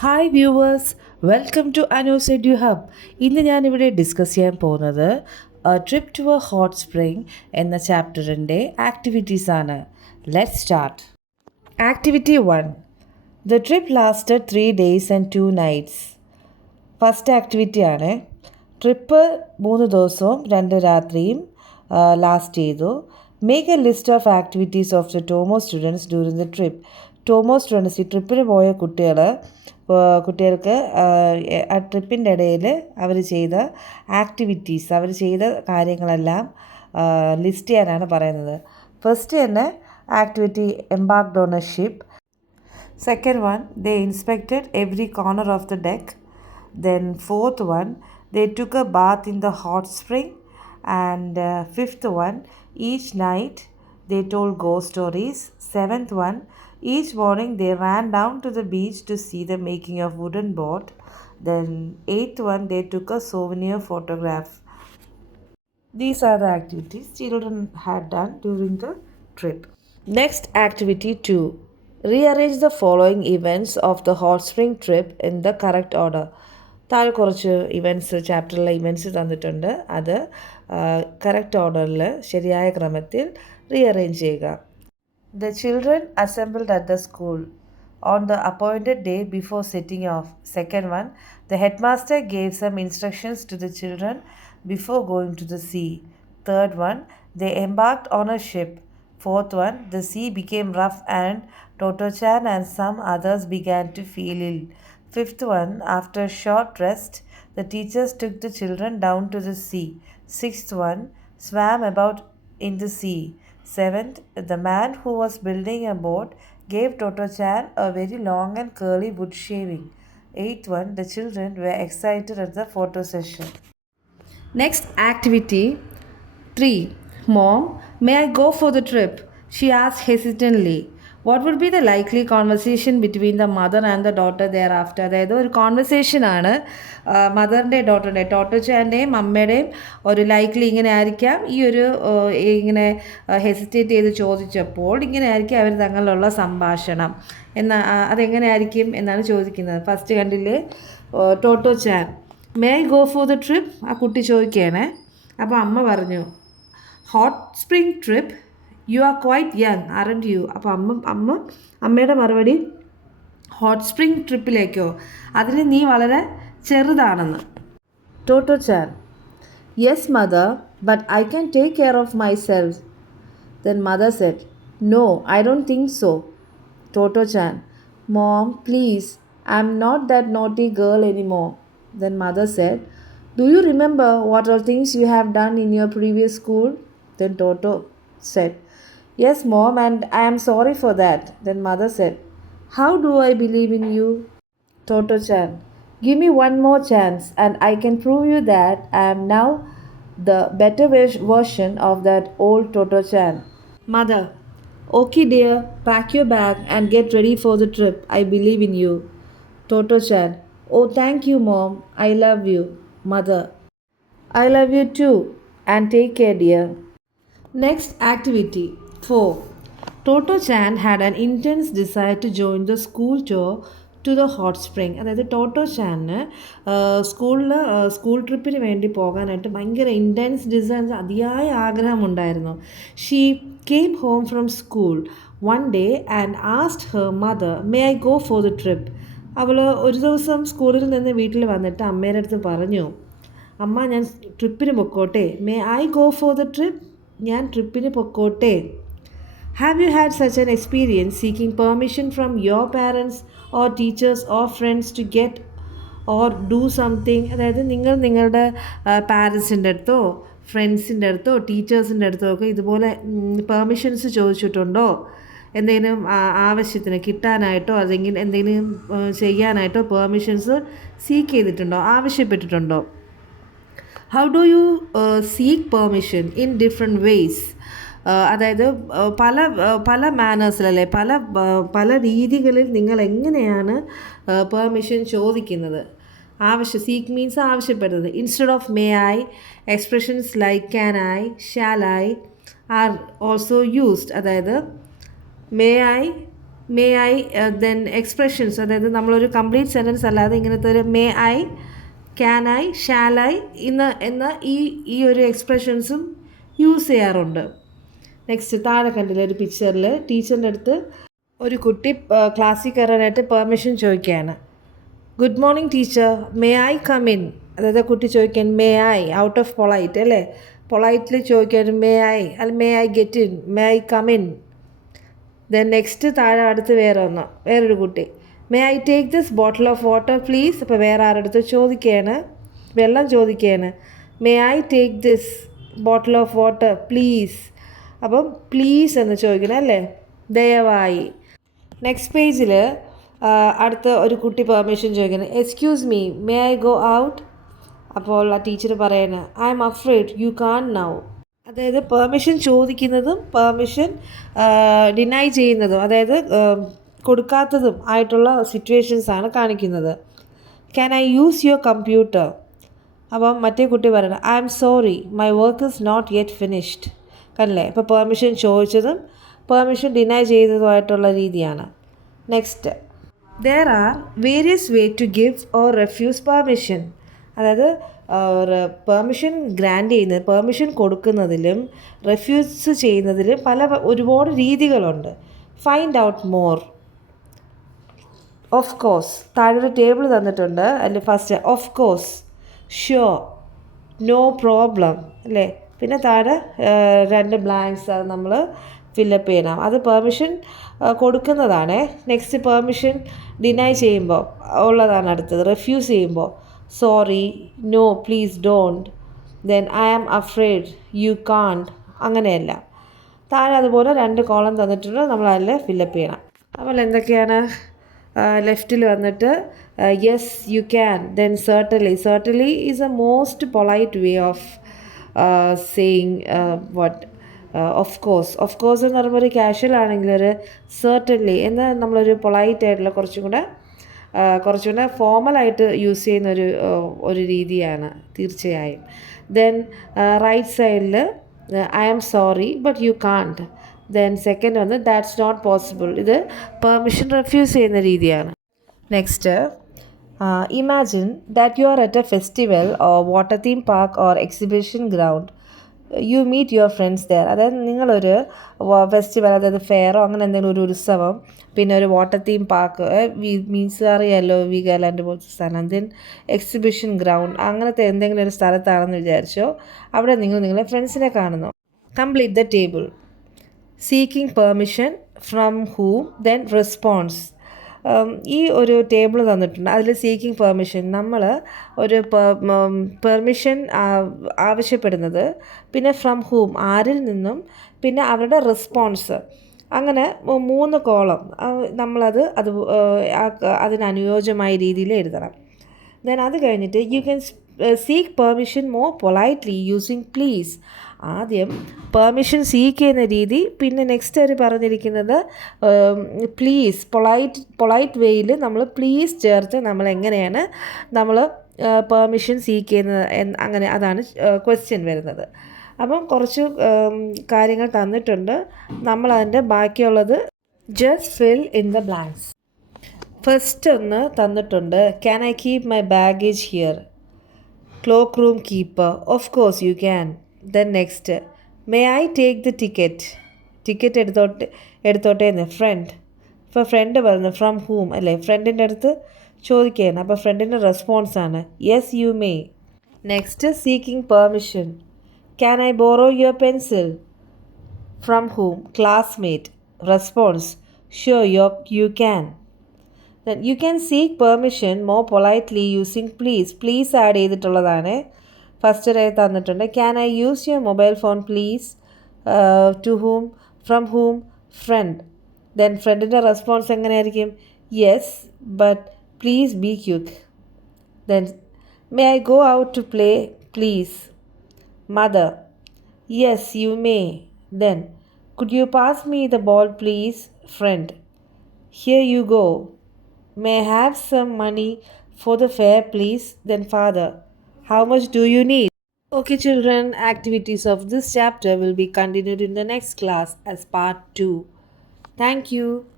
Hi viewers, welcome to Anu's edu hub. ഇന്ന് ഞാനിവിടെ discuss ചെയ്യാൻ പോകുന്നത് trip to a hot spring എന്ന ചാപ്റ്ററിൻ്റെ ആക്ടിവിറ്റീസാണ്. Let's start. Activity 1. The trip lasted 3 days and 2 nights. First ആക്ടിവിറ്റിയാണ്. ട്രിപ്പ് 3 ദിവസവും 2 രാത്രിയും ലാസ്റ്റ് ചെയ്തു. Make a list of activities of the Tomoe students during the trip. Tomoe students, ഈ ട്രിപ്പിന് പോയ കുട്ടികൾക്ക് ആ ട്രിപ്പിൻ്റെ ഇടയിൽ അവർ ചെയ്ത ആക്ടിവിറ്റീസ്, അവർ ചെയ്ത കാര്യങ്ങളെല്ലാം ലിസ്റ്റ് ചെയ്യാനാണ് പറയുന്നത്. ഫസ്റ്റ് തന്നെ activity embarked on a ship. Second one, they inspected every corner of the deck. Then fourth one, they took a bath in the hot spring. And fifth one, each night they told ghost stories. Seventh one, each morning they ran down to the beach to see the making of wooden boat. Then eighth one, they took a souvenir photograph. These are the activities children had done during the trip. Next, activity 2. Rearrange the following events of the hot spring trip in the correct order. താഴെ കുറച്ച് events, ചാപ്റ്ററിലെ events തന്നിട്ടുണ്ട്. അത് correct ഓർഡറിൽ, ശരിയായ ക്രമത്തിൽ rearrange ചെയ്യുക. The children assembled at the school on the appointed day before setting off. Second one, the headmaster gave some instructions to the children before going to the sea. Third one, they embarked on a ship. Fourth one, the sea became rough and Toto-chan and some others began to feel ill. Fifth one, after a short rest, the teachers took the children down to the sea. Sixth one, swam about in the sea. Seventh, the man who was building a boat gave Toto-chan a very long and curly wood shaving. Eighth one, the children were excited at the photo session. Next, activity 3. Mom, may I go for the trip? She asked hesitantly. What would be the likely conversation between the mother and the daughter thereafter? അതായത് ഒരു കോൺവെർസേഷനാണ് മദറിൻ്റെ ഡോട്ടറിൻ്റെ, ടോട്ടോച്ചാൻ്റെയും അമ്മയുടെയും ഒരു likely ഇങ്ങനെ ആയിരിക്കാം. ഈ ഒരു ഇങ്ങനെ hesitate ചെയ്ത് ചോദിച്ചപ്പോൾ ഇങ്ങനെ ആയിരിക്കും അവർ തങ്ങളിലുള്ള സംഭാഷണം അതെങ്ങനെ ആയിരിക്കും എന്നാണ് ചോദിക്കുന്നത്. ഫസ്റ്റ് കണ്ടില്ലേ, Totto chan, may I go for the trip? ആ കുട്ടി ചോദിക്കുകയാണ്. അപ്പോൾ അമ്മ പറഞ്ഞു, hot spring trip, you are quite young aren't you? അപ്പോൾ അമ്മയുടെ മറുപടി, ഹോട്ട് സ്പ്രിംഗ് ട്രിപ്പിലേക്കോ? അതിന് നീ വളരെ ചെറുതാണെന്ന്. Totto chan, yes mother, but I can take care of myself. Then mother said, no, I don't think so. Totto chan, mom please, I am not that naughty girl anymore. Then mother said, do you remember what all things you have done in your previous school? Then Toto said, yes mom, and I am sorry for that. Then mother said, how do I believe in you? Toto-chan, give me one more chance and I can prove you that I am now the better version of that old Toto-chan. Mother, okay dear, pack your bag and get ready for the trip. I believe in you. Toto-chan, oh thank you mom, I love you. Mother, I love you too, and take care dear. Next activity 4. Toto-chan had an intense desire to join the school tour to the hot spring. അതായത് ടോട്ടോ-ചാന് school ട്രിപ്പിന് വേണ്ടി പോകാനായിട്ട് ഭയങ്കര intense designs, അതിയായ ആഗ്രഹമുണ്ടായിരുന്നു. She came home from school one day and asked her mother, may I go for the trip? അവൾ ഒരു ദിവസം സ്കൂളിൽ നിന്ന് വീട്ടിൽ വന്നിട്ട് അമ്മയുടെ അടുത്ത് പറഞ്ഞു, അമ്മ ഞാൻ ട്രിപ്പിന് പൊക്കോട്ടെ? May I go for the trip? ഞാൻ ട്രിപ്പിന് പൊക്കോട്ടെ? Have you had such an experience seeking permission from your parents or teachers or friends to get or do something? അതായത് നിങ്ങളുടെ പാരൻസിൻ്റെ അടുത്തോ ഫ്രണ്ട്സിൻ്റെ അടുത്തോ ടീച്ചേഴ്സിൻ്റെ അടുത്തോ ഒക്കെ ഇതുപോലെ പെർമിഷൻസ് ചോദിച്ചിട്ടുണ്ടോ? എന്തെങ്കിലും ആവശ്യത്തിന് കിട്ടാനായിട്ടോ അല്ലെങ്കിൽ എന്തെങ്കിലും ചെയ്യാനായിട്ടോ പെർമിഷൻസ് സീക്ക് ചെയ്തിട്ടുണ്ടോ, ആവശ്യപ്പെട്ടിട്ടുണ്ടോ? How do you seek permission in different ways? അതായത് പല മാനേഴ്സിലല്ലേ, പല രീതികളിൽ നിങ്ങൾ എങ്ങനെയാണ് പെർമിഷൻ ചോദിക്കുന്നത്? സീക്ക് മീൻസ് ആവശ്യപ്പെടുന്നത്. Instead of may I, expressions like can I, shall I are also used. അതായത് may I may I then expressions, അതായത് നമ്മളൊരു കംപ്ലീറ്റ് സെൻറ്റൻസ് അല്ലാതെ ഇങ്ങനത്തെ ഒരു may I, can I, shall I എന്ന ഈ ഒരു എക്സ്പ്രഷൻസും യൂസ് ചെയ്യാറുണ്ട്. നെക്സ്റ്റ് താഴെ കണ്ടില്ല ഒരു പിക്ചറിൽ ടീച്ചറിൻ്റെ അടുത്ത് ഒരു കുട്ടി ക്ലാസ്സിൽ കയറാനായിട്ട് പെർമിഷൻ ചോദിക്കുകയാണ്. Good morning teacher, may I come in. അതായത് കുട്ടി ചോദിക്കാൻ may I, out of polite അല്ലേ, പൊളൈറ്റ്ലി ചോദിക്കാൻ മേ ഐ അല്ല may I get in, may I come in. Then next താഴെ അടുത്ത് വേറൊരു കുട്ടി may I take this bottle of water please. അപ്പോൾ വേറെ ആരടുത്ത് ചോദിക്കുകയാണ്, വെള്ളം ചോദിക്കുകയാണ്. May I take this bottle of water please. അപ്പം പ്ലീസ് എന്ന് ചോദിക്കണം അല്ലേ, ദയവായി. നെക്സ്റ്റ് പേജിൽ അടുത്ത ഒരു കുട്ടി പെർമിഷൻ ചോദിക്കുന്നത്, excuse me, may I go out. അപ്പോൾ ആ ടീച്ചർ പറയുന്നത്, I am afraid you can't now. അതായത് പെർമിഷൻ ചോദിക്കുന്നതും പെർമിഷൻ ഡിനൈ ചെയ്യുന്നതും, അതായത് കൊടുക്കാത്തതും ആയിട്ടുള്ള സിറ്റുവേഷൻസാണ് കാണിക്കുന്നത്. Can I use your computer. അപ്പം മറ്റേ കുട്ടി പറയണം, I am sorry my work is not yet finished. കണ്ടില്ലേ, ഇപ്പോൾ പെർമിഷൻ ചോദിച്ചതും പെർമിഷൻ ഡിനൈ ചെയ്തതുമായിട്ടുള്ള രീതിയാണ്. Next, there are various way to give or refuse permission. അതായത് പെർമിഷൻ ഗ്രാൻഡ് ചെയ്യുന്നത്, പെർമിഷൻ കൊടുക്കുന്നതിലും റെഫ്യൂസ് ചെയ്യുന്നതിലും ഒരുപാട് രീതികളുണ്ട്. Find out more. Of course, താഴെ ഒരു ടേബിൾ തന്നിട്ടുണ്ട്. അതിൽ first of course, sure, no problem അല്ലേ. പിന്നെ താഴെ 2 ബ്ലാങ്ക്സ് അത് നമ്മൾ ഫില്ലപ്പ് ചെയ്യണം. അത് പെർമിഷൻ കൊടുക്കുന്നതാണ്. നെക്സ്റ്റ് പെർമിഷൻ ഡിനൈ ചെയ്യുമ്പോൾ ഉള്ളതാണ് അടുത്തത്. റെഫ്യൂസ് ചെയ്യുമ്പോൾ sorry, no, please don't, then I am afraid, you can't, അങ്ങനെയല്ല. താഴെ അതുപോലെ 2 കോളം തന്നിട്ടുണ്ട്, നമ്മൾ അതിൽ ഫില്ലപ്പ് ചെയ്യണം. അപ്പോൾ എന്തൊക്കെയാണ് ലെഫ്റ്റിൽ വന്നിട്ട് yes you can, then certainly is A most polite way of saying what of course എന്ന് പറയുമ്പോൾ ഒരു കാഷ്വൽ ആണെങ്കിൽ ഒരു സർട്ടൻലി എന്ന് നമ്മളൊരു പൊളൈറ്റ് ആയിട്ടുള്ള കുറച്ചും കൂടെ ഫോമലായിട്ട് യൂസ് ചെയ്യുന്ന ഒരു രീതിയാണ് തീർച്ചയായും. ദെൻ റൈറ്റ് സൈഡിൽ I am sorry but you can't. Then second വന്ന് ദാറ്റ്സ് നോട്ട് പോസിബിൾ. ഇത് പെർമിഷൻ റെഫ്യൂസ് ചെയ്യുന്ന രീതിയാണ്. Next, imagine that you are at a festival or water theme park or exhibition ground. You meet your friends there. അതായത് നിങ്ങളൊരു festival, അതായത് ഫെയറോ അങ്ങനെ എന്തെങ്കിലും ഒരു ഉത്സവം, പിന്നെ ഒരു വാട്ടർ തീം പാർക്ക് മീൻസ് അറിയാമല്ലോ വീഗാലാൻഡ് പോലത്തെ സ്ഥലം, ദെൻ എക്സിബിഷൻ ഗ്രൗണ്ട് അങ്ങനത്തെ എന്തെങ്കിലും ഒരു സ്ഥലത്താണെന്ന് വിചാരിച്ചോ. അവിടെ നിങ്ങളെ ഫ്രണ്ട്സിനെ കാണുന്നു. Complete the table. Seeking permission, from ഹൂം, then response. ഈ ഒരു ടേബിൾ തന്നിട്ടുണ്ട്. അതിൽ സീക്കിംഗ് പെർമിഷൻ, നമ്മൾ ഒരു പെർമിഷൻ ആവശ്യപ്പെടുന്നത്, പിന്നെ ഫ്രം ഹൂം ആരിൽ നിന്നും, പിന്നെ അവരുടെ റെസ്പോൺസ്. അങ്ങനെ 3 കോളം നമ്മളത് അതിനനുയോജ്യമായ രീതിയിൽ എഴുതണം. ദെൻ അത് കഴിഞ്ഞിട്ട് you can seek permission more politely using please. ആദ്യം പെർമിഷൻ സീക്ക് ചെയ്യുന്ന രീതി, പിന്നെ നെക്സ്റ്റ് അവർ പറഞ്ഞിരിക്കുന്നത് പ്ലീസ്, പൊളൈറ്റ് വേയിൽ നമ്മൾ പ്ലീസ് ചേർത്ത് നമ്മൾ എങ്ങനെയാണ് നമ്മൾ പെർമിഷൻ സീക്ക് ചെയ്യുന്നത് അങ്ങനെ, അതാണ് ക്വസ്റ്റ്യൻ വരുന്നത്. അപ്പം കുറച്ച് കാര്യങ്ങൾ തന്നിട്ടുണ്ട്, നമ്മളതിൻ്റെ ബാക്കിയുള്ളത് just fill in the blanks. First ഒന്ന് തന്നിട്ടുണ്ട്, can I keep my baggage here. Cloak room keeper, of course you can. Then next, may I take the ticket എടുത്തോട്ടെ എന്ന്. ഫ്രണ്ട്, ഇപ്പോൾ ഫ്രണ്ട് പറഞ്ഞു ഫ്രം ഹൂം അല്ലേ, ഫ്രണ്ടിൻ്റെ അടുത്ത് ചോദിക്കുകയാണ്. അപ്പോൾ ഫ്രണ്ടിൻ്റെ റെസ്പോൺസാണ് yes you may. Next, seeking permission, can I borrow your pencil. From whom, classmate. Response, sure you can. Then you can seek permission more politely using please. Please add ചെയ്തിട്ടുള്ളതാണ്. First തന്നിട്ടുണ്ട്, can I use your mobile phone please. To whom, from whom, friend. Then ഫ്രണ്ടിൻ്റെ response എങ്ങനെയായിരിക്കും, yes but please be quick. Then may I go out to play please. Mother, yes you may. Then could you pass me the ball please. Friend, here you go. May I have some money for the fare please. Then father, how much do you need? Okay children, activities of this chapter will be continued in the next class as part 2. Thank you.